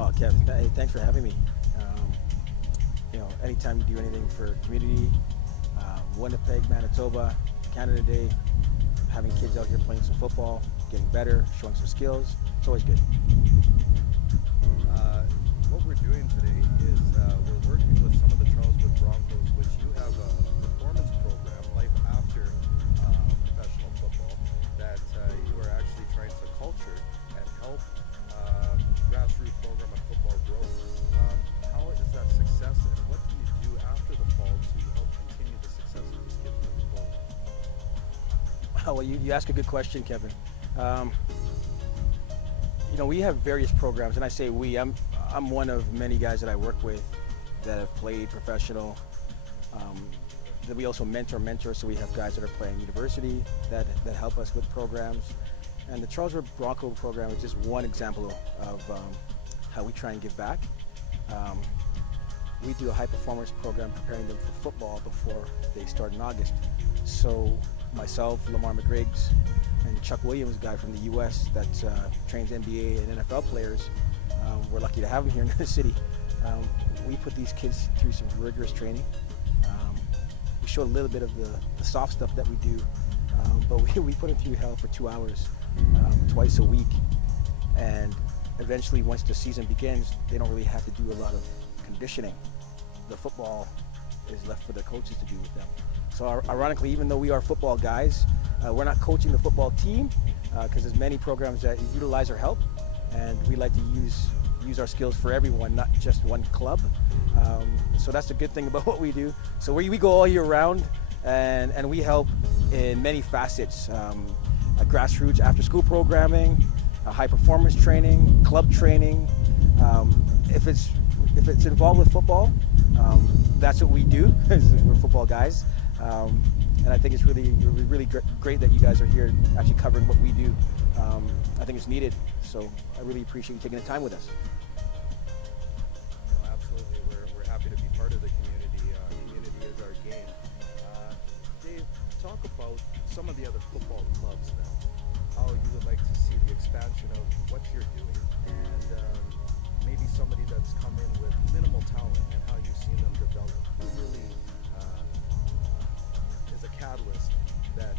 Oh, Kevin, hey, thanks for having me. Um, Anytime you do anything for community, Winnipeg, Manitoba, Canada Day, having kids out here playing some football, getting better, showing some skills, it's always good. What we're doing today is we're working with some of the Charleswood Broncos, which you have a performance program, Life After Professional Football, that you are actually trying to culture and help grassroots program of football growth. How is that success, and what do you do after the fall to help continue the success of these kids moving forward? Well, you ask a good question, Kevin. We have various programs, and I say we. I'm one of many guys that I work with that have played professional. That we also mentor, so we have guys that are playing university that help us with programs. And the Charleswood Bronco program is just one example of how we try and give back. We do a high performance program preparing them for football before they start in August. So myself, Lamar McGriggs, and Chuck Williams, a guy from the U.S. that trains NBA and NFL players, we're lucky to have him here in the city. We put these kids through some rigorous training. We show a little bit of the soft stuff that we do, but we put them through hell for 2 hours twice a week. And eventually, once the season begins, they don't really have to do a lot of conditioning. The football is left for the coaches to do with them. So ironically, even though we are football guys, we're not coaching the football team because there's many programs that utilize our help, and we like to use our skills for everyone, not just one club. So that's the good thing about what we do. So we go all year round, and we help in many facets: grassroots after-school programming, high performance training, club training. If it's involved with football, that's what we do. We're football guys. And I think it's really great that you guys are here actually covering what we do. I think it's needed, so I really appreciate you taking the time with us. No, absolutely. We're happy to be part of the community. Community is our game. Dave, talk about some of the other football clubs now. How you would like to see the expansion of what you're doing, and maybe somebody that's come in with minimal talent and how you've seen them develop. Who really is a catalyst that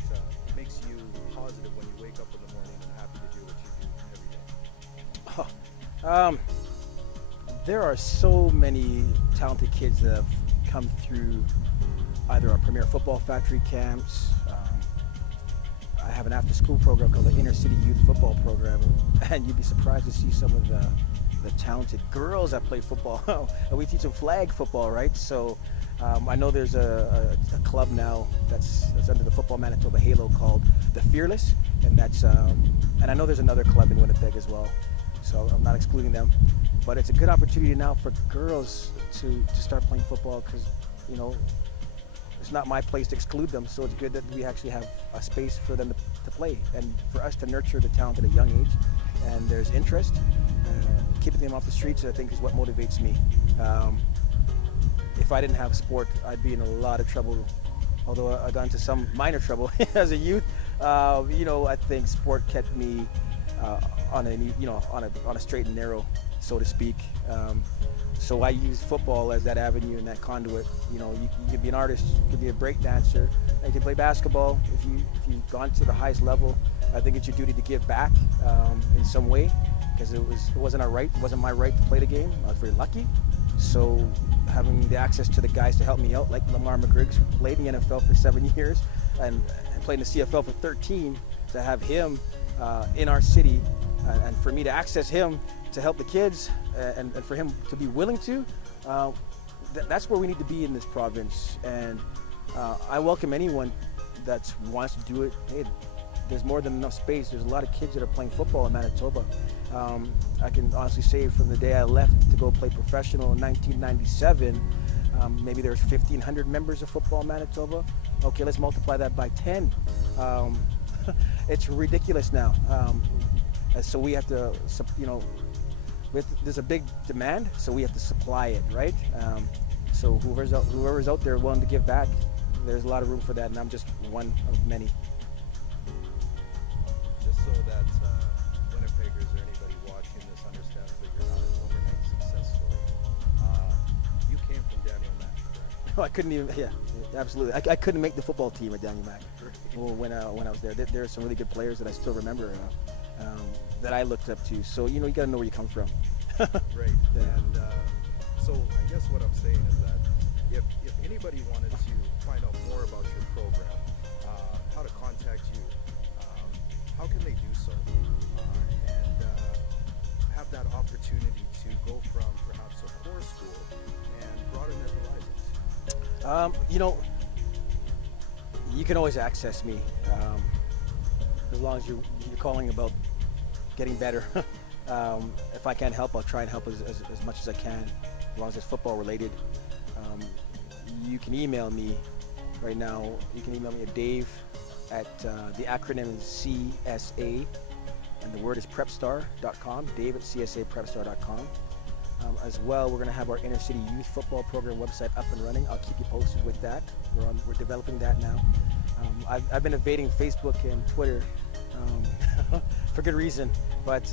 makes you positive when you wake up in the morning and happy to do what you do every day? There are so many talented kids that have come through either our Premier Football Factory camps. I have an after-school program called the Inner City Youth Football Program, and you'd be surprised to see some of the talented girls that play football. We teach them flag football, right? So I know there's a club now that's under the Football Manitoba halo called the Fearless, and and I know there's another club in Winnipeg as well, so I'm not excluding them. But it's a good opportunity now for girls to start playing football, because it's not my place to exclude them, so it's good that we actually have a space for them to play, and for us to nurture the talent at a young age. And there's interest. Keeping them off the streets, I think, is what motivates me. If I didn't have sport, I'd be in a lot of trouble. Although I got into some minor trouble as a youth, I think sport kept me on a straight and narrow, so to speak. So I use football as that avenue and that conduit. You could be an artist, you could be a break dancer, and you can play basketball. If you've gone to the highest level, I think it's your duty to give back in some way, because it wasn't my right to play the game. I was very lucky. So having the access to the guys to help me out, like Lamar McGriggs, who played in the NFL for 7 years and played in the CFL for 13, to have him in our city, and for me to access him to help the kids, and for him to be willing to, that's where we need to be in this province. And I welcome anyone that wants to do it. Hey, there's more than enough space. There's a lot of kids that are playing football in Manitoba. I can honestly say, from the day I left to go play professional in 1997, maybe there's 1,500 members of Football Manitoba. Okay, let's multiply that by 10. It's ridiculous now. So we have to, there's a big demand, so we have to supply it, right? So whoever's out there willing to give back, there's a lot of room for that, and I'm just one of many. Just so that Winnipeggers or anybody watching this understands that you're not an overnight I couldn't even. Yeah, absolutely. I couldn't make the football team at Daniel Mac. Well, when I was there, there are some really good players that I still remember that I looked up to. So you got to know where you come from. Right. Yeah. And so I guess what I'm saying is that if anybody wanted to find out more about your program, how to contact you, how can they do so? And have that opportunity to go from perhaps a core school and broaden their horizons? You can always access me as long as you're calling about getting better. If I can help, I'll try and help as much as I can, as long as it's football related. You can email me right now. You can email me at Dave at the acronym is CSA, and the word is prepstar.com. Dave at CSAprepstar.com. As well, we're going to have our inner city youth football program website up and running. I'll keep you posted with that. We're developing that now. I've been evading Facebook and Twitter for good reason, but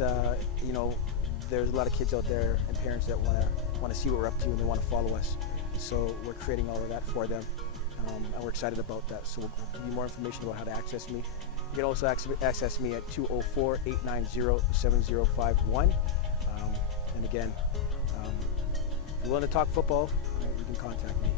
there's a lot of kids out there and parents that want to see what we're up to and they want to follow us. So we're creating all of that for them, and we're excited about that. So we'll give you more information about how to access me. You can also access me at 204-890-7051. And again, if you want to talk football, you can contact me.